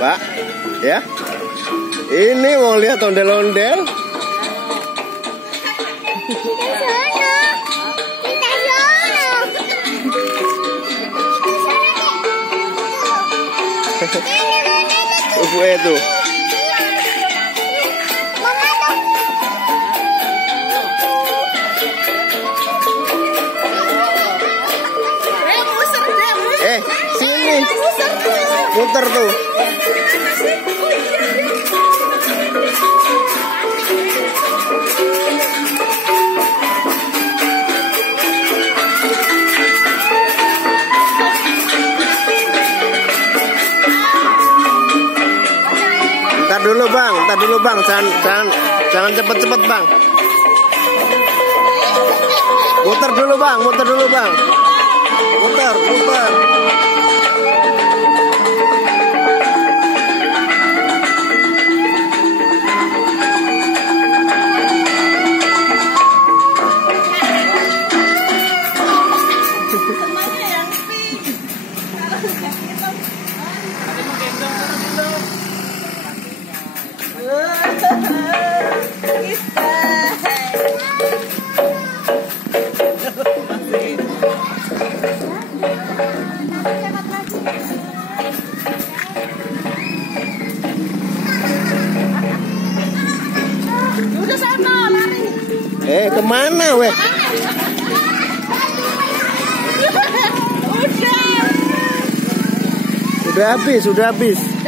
Pak, ya. Ini mau lihat ondel-ondel. Ibu itu. Sini. Muter tuh. Ntar dulu bang, jangan cepet-cepet bang. Muter dulu bang, muter. Udah sana lari. Kemana weh? Udah habis.